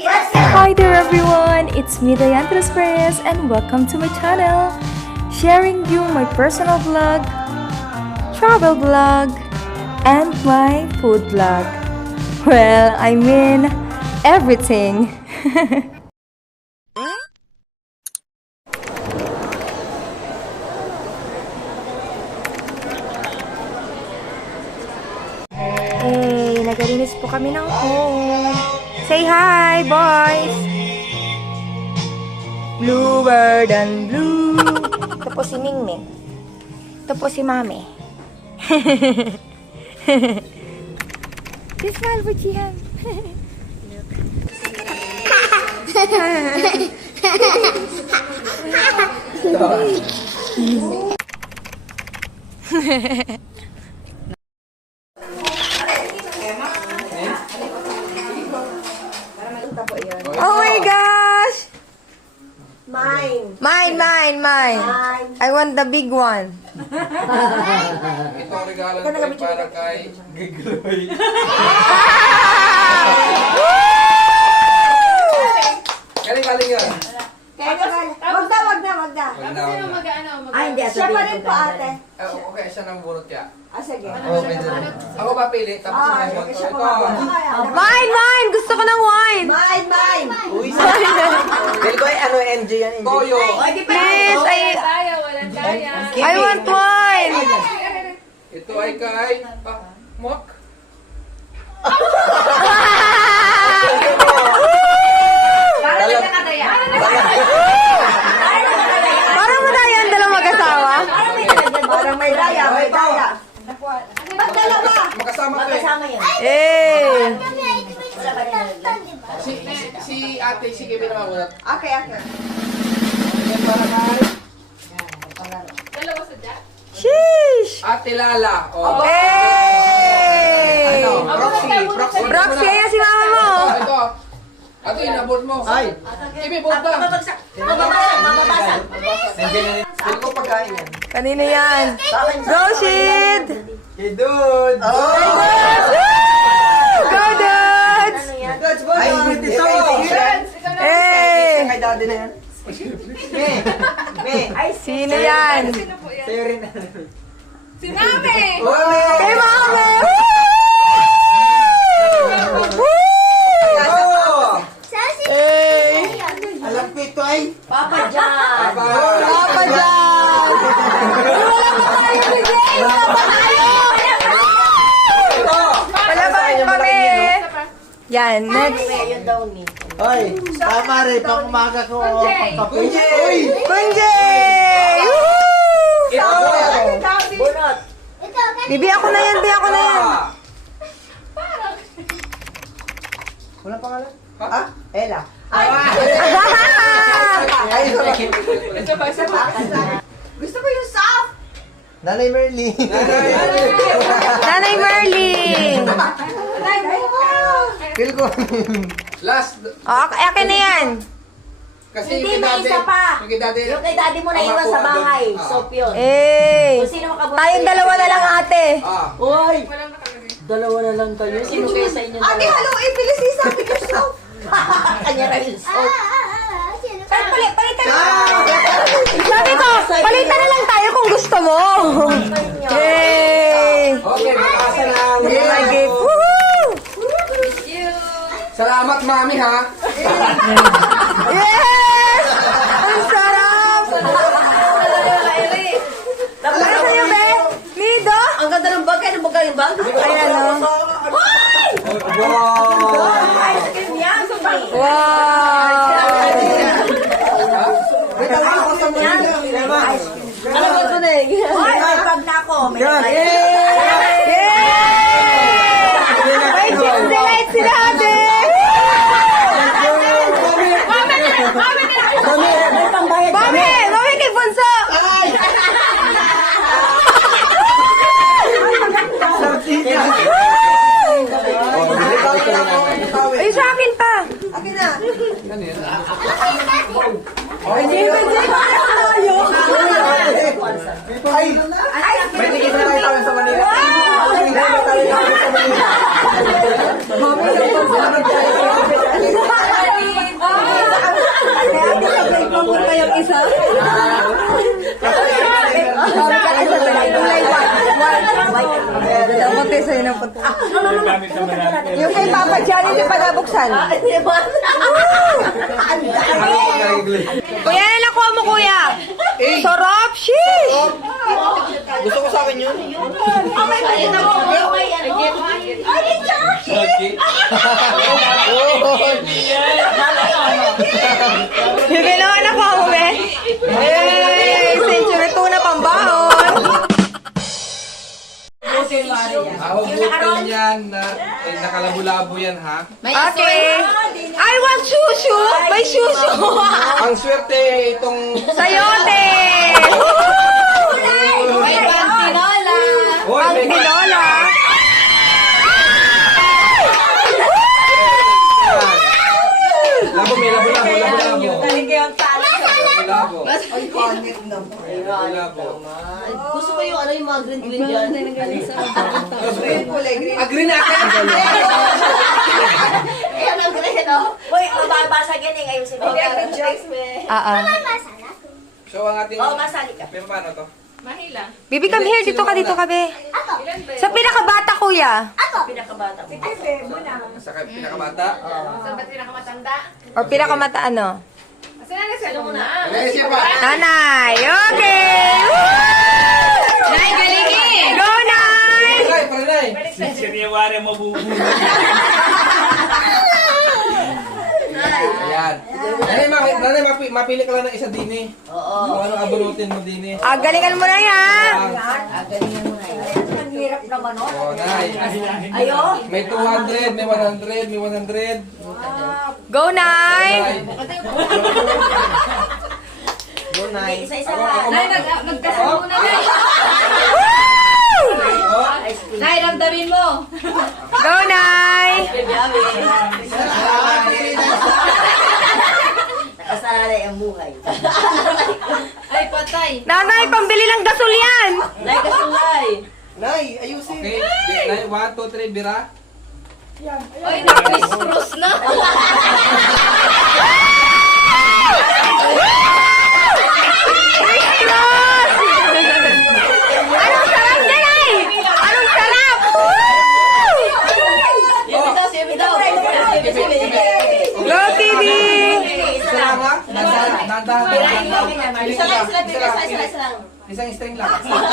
Hi there everyone, it's me Diane Perez and welcome to my channel, sharing you my personal vlog, travel vlog, and my food vlog. Well, I mean everything. Hey, nagalinis po kami ng home. Say hi, boys! Bluer than blue. Ito po si Mingming. Ito po si Mami. This smile for Jihan. Oh my gosh! Mine. Mine. I want the big one. Ito ang regalo ko para kay Gigloy. Galing yan. Wag na. Ay, hindi. Siya pa rin po, ate. Okay, siya nang bunot ya. Sige. Ako papili, tapos siya nang Siya bunot. pa Ito. Wine! Gusto ko ng wine! Mine. Uy, dahil ko ano, NJ yan, NJ. Toyo. Please, Walang daya. I want wine! Ito ay kay Mok. Parang madaya ang dalawang mag-asawa. Parang may daya. Ba't dalawa? Makasama ko eh. yan. Eh! Si ate, si Kevin naman bunot. Okay. Yan para kay Dalawa sa dyan. Sheesh! Ate Lala. Oh. Eh! Proxy. Proxy, ayan si mama mo. Ito. Ito, inabot mo. Ay! Kimi, buta. Mababasag. Dahil ko pagkain yan. Kanino yan? Roshid! Hey, dude! Oh! Go, dudes! Ay, hindi so! Eh! Kay daddy na yan. Sino yan? Sa'yo rin. Si Mami! Kay mama! Woo! Oh! Eh! Alam ko ito ay... Papa John. Papa John! Palaban kami! Yan, next. Yun daw ni. Ay, tama rin. Pang umaga ko. Uy! Kunjay! Bunot. Bibi, ako na yan. Wala pangalan? Ha? Ella. Ah! Ay, sorry. Gusto ko yung soft. Nanay Merly. Nanay Merling! Feel ko. Last. Akin na yan. Kasi Hindi, yung may kay isa pa. Yung kay daddy. Yung kay daddy mo na iwan sa bahay. Soap yun. Eh! Kung sino makabuti. Tayong dalawa na lang, ate. Uy! Walang nakalagay. Dalawa na lang tayo. Sino kayo sa inyo? Ate, hello, bilis isa. Yung soap. Kanya rin yung soap. Palitan na. Sabi ko, palitan na lang tayo kung gusto mo. Yay! Okay, makasa lang. Yay, my gift. Woohoo! Salamat, mami, ha? Yes! Ang sarap! Nasaan yung bed? Nido? Ang ganda ng bag. Ano ba yung bag? Ayan, no? Ice cream yan. Wow! Wait, tawag ako sa mga. Ano ba ito na eh? May bag na ako. May bag. Yay! May chicken delight sila, ate! Mami kay Bunso! Ay, sa akin pa! Akin na. Ay! May tingin na tayo sa Manila. Mami, gamit sa malaki. Yung kay Papa John, hindi pa nabuksan. Kuya, ano nakuha mo, kuya? Sarap, sheesh! Gusto ko sa akin yun. Okay. Bibili naman ako ako, be. Hey, century tuna pambahon. Ahugutin yan na nakalabo-labo yan ha. Okay. I want susu. May susu. Ang swerte itong... Sayote. May pantinola. Hoy, Ang may tinola. labo, may labo-labo. Labo. Gusto ko yung ano yung mga green dyan. Agree na ka. Ayan ang green, no? Uy, mababasa ganyan ayusin mo. So ang ating... Oo, masali ka. Pero paano to? Mahila. Bibi, come here. Dito ka, dito ka, be. Ilan ba? Sa pinakabata, kuya. Pinakabata mo. Sa pinakamata? Sa ba't pinakamatanda? Or pinakamata, ano? Kasi na nasa muna. Naisip pa. Nanay. Okay. Woo! Nay, galingin! Go, Nay! Paranay. Siriyawari mabubuhay. Ayan. Nanay, mapili ka lang ng isa din eh. Oo. Kung anong abunutin mo din eh. Galingan mo na yan. Galingan mo na yan. Ang hirap naman, no? Oh, Nay. Ayo. May 200, may 100, may 100. Go, Nay! Nay. Go, Nay. Isa-isa Ako, lang. ako, Nay, nagkasal muna na. Oh, Nay, ramdamin mo. Go, Nay! Nakasalalay ang buhay. Ay, patay. Nanay, pambili ng gasol yan! Nay, kasulay. Nay, ayusin. okay. Nay, 1, 2, 3, bira. Ay, nag-criss-cross na. Anong sarap na, Nay? Anong sarap? Go, TV! Isa lang ha? Dahan-dahan. Isa lang, isa lang. Isang string lang. Isa.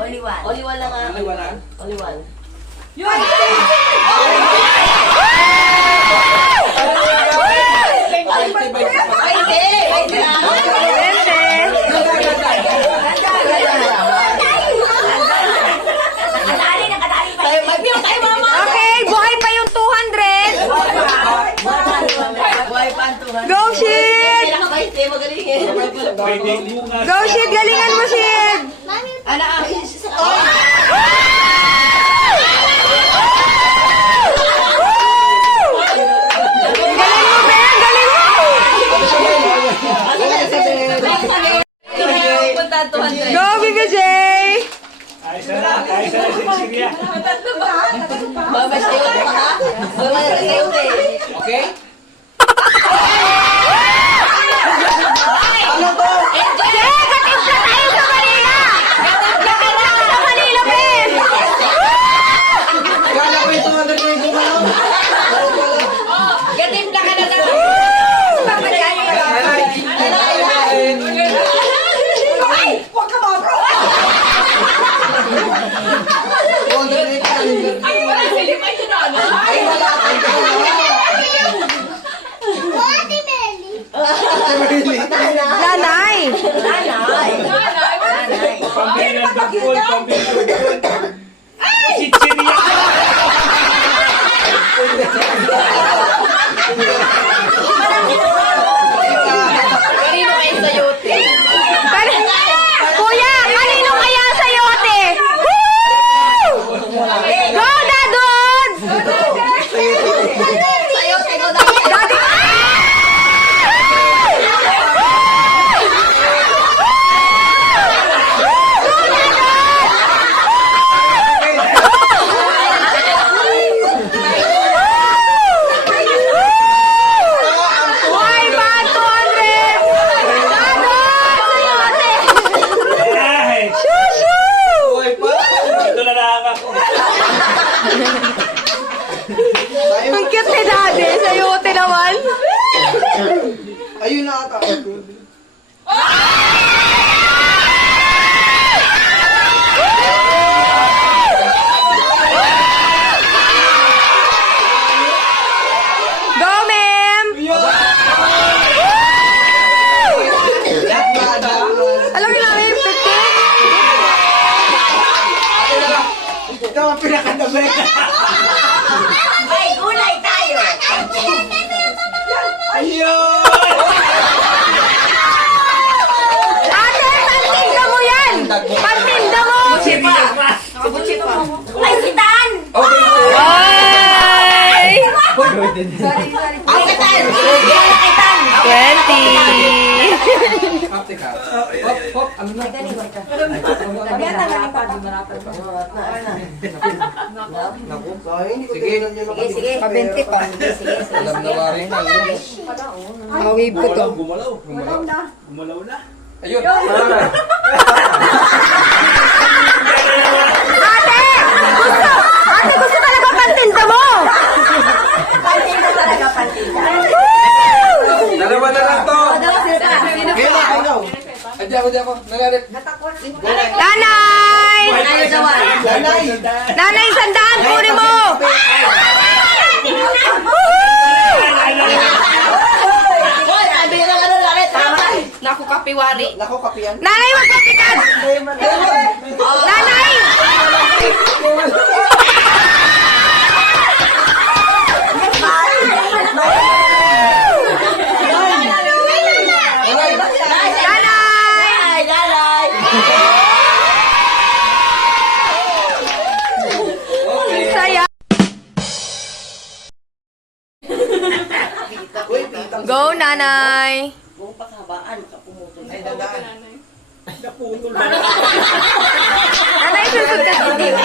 Only one. Only one lang ah. Only one ha? Only one. Ay, tibay. Ay, hindi! Ay, hindi! Okay, buhay pa yung 200! Buhay pa ang tuhan. Go, Sid! Pinakabait eh, magaling eh. Pwede bunga. Go, Sid! Galingan mo, Sid! Ano ah? Galing mo, Ben! Galing mo! Punta 200. Go, BBJ! Ayos na si Siriya. Mama, sayo pa ha? Mama, sayo eh. Okay? Sid! Katimpla tayo sa Manila! Katimpla ka sa Manila, Ben! Kala ko yung 200 na yung gumano. Gatimpla ka na daw. Ay, wala silip ay yun ano. Ay, wala. Nanay! Nanay. Pambili ng dagol, pambili ng dagol. Si Siriya. Kanino kayo sa yote? Kuya, kanino kaya sa yote? Woo! Go, Dadon! Sayo, sayo, dahil. Daddy! Hindi, sayote naman. Ayun na ata. Go, ma'am! Alam mo namin, 50? Ito ang pinakadabi. May gulay tayo. Ayun! Ate, pantinda mo yan! Pantinda mo! Ay, sitan! Ay! Ay, sitan! Kitan! 20! Ate ka. Hop, hop. Ano na? Sige, Sige. Pabente pa. Sige. Alam na waring. Mawib ko to. Gumalaw na. Ayun. Ate, gusto talaga pantinda mo! Pantinda talaga, pantinda. Dalawa na lang to. ikaw. Adi ako. Nangarit. Nanay! Lanay. Nanay, sandaan, kunin mo! Hoy, sabi ng ano, Laret, Naku, kapiwari. Nako, kapiyan. Nanay, wag mo pikad! Nanay! Nanay! Lalay! Saya! Go, nanay! Kung pakabaan, kapumutol. Ay, dadaan. Naputol na. Nanay, susod ka dito.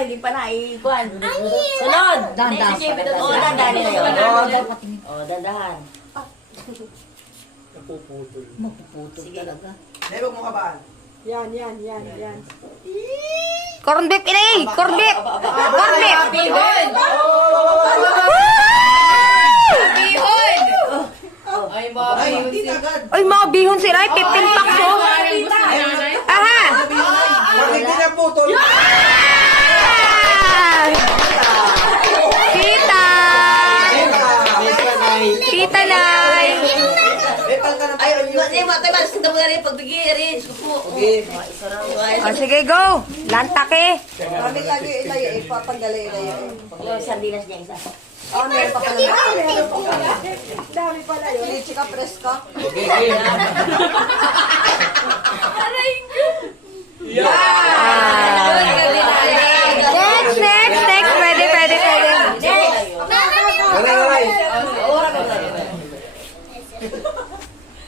Hindi pa na, ikuan. Sunod! Dandan. Oo, dandan na yun. Oo, dandahan. Napuputol. Nebog mo kabaan. Corn beef, inay! Corn beef! Corn beef! Bihon! Bihon! Ay, mga Ay, bihon hindi siya. agad. Ay, mga bihon sila. 15 packs, oh! Parang gusto ni nanay. Aha! Pag hindi na putol. Ah! Kita! Kita, nay! Epal ka na pa. Ay, matay ba? Sinta mo na rin pagbigay. Okay. O, sige, go! Lantake! Kami lagi ilayo, ipapanggali ilayo. Yung sardinas niya isa. Oh, meron pa pala. Meron pa pala. Dami pala yun. Lichi ka, presko. Next! Pwede. Nanay.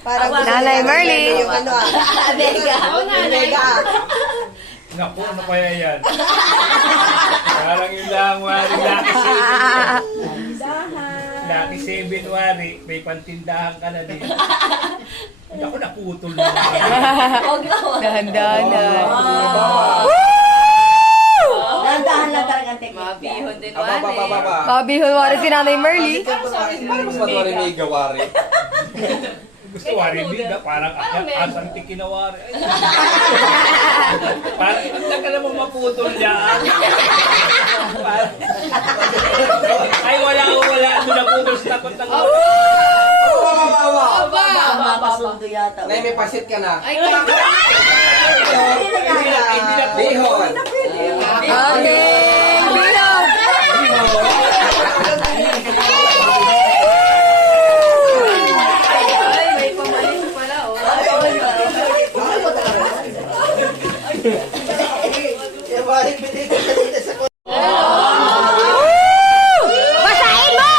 Parang Nanay Merly. Yung ano Vega. Vega. Naku, ano kaya yan? Parang yung lang, wari, Lucky 7 wari, may pantindahan ka na din. Naku, naputol na. Dahan-dahan. Dandahan lang talaga ang teknik. Mga bihon din, Aba. Kabihon wari si Nanay Merly. Mas matwari may gawari. Gusto wari din na parang asang tikinawari. Parang hindi ka naman maputol dyan. Ay, wala. Doon naputol sa takot ng Mapasundo yata. Nay, may pasit ka na. Ay, Hindi na Bihon. Okay, bihon! may pamalis pala, oh. Basahin mo!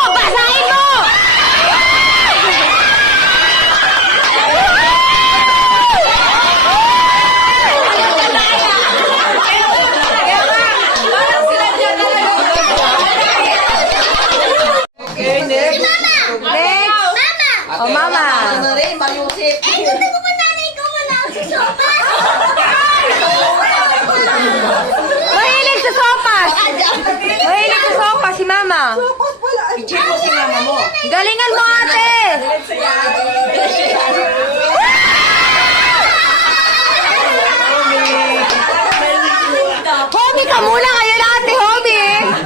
Oh, mama! Ano rin, malusip. May Isa muna kayo na Ate Homi.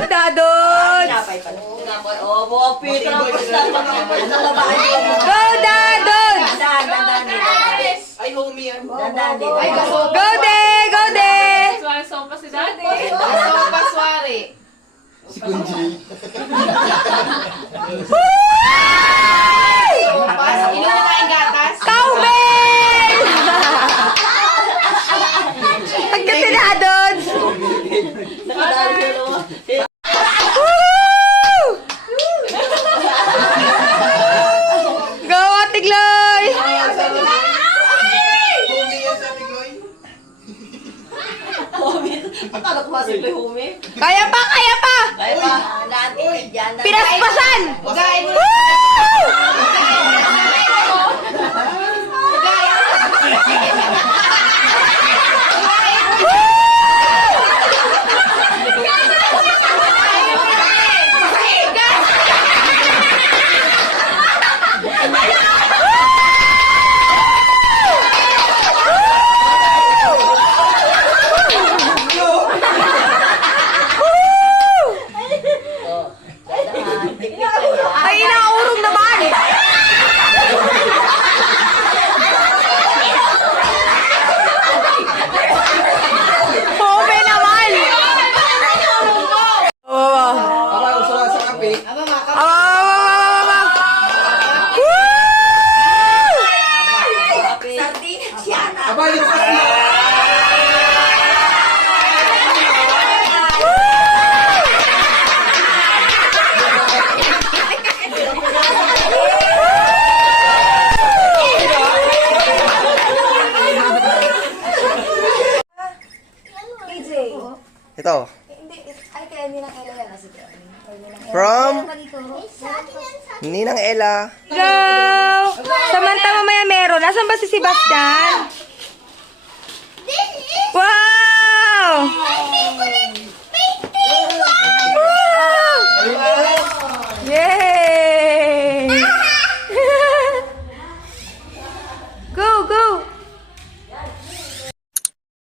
Dadods. Napay pala. Oh, buwag Peter. Basta magkakabaan yun. Go, Dadods. Dandan dito. Ay, homie yan. Dandan dito. Ay, kasopa. Go, De. Go, De. Sopa si Daddy. Sopa swari. Si Kunji. Sopas. Inom na tayong gatas. Cowbell. Pagkasi Dadods. Nakadali sila. Go, Ate Gloy. Akala ko masip kay Humi. Kaya pa, kaya pa. Kaya pa, natin dyan. Pinaspasan. Hugain mo. Ay, inaurong naman. Homi naman. Oh. Aba, gusto ka sa kape? Sardinas yan. Aba, lipas na. PJ. Ito. Hindi, ay kaya hindi na kailan yan. Sige. From Ninang Ella. Go. Samantha mamaya meron. Nasaan ba si Sebastian?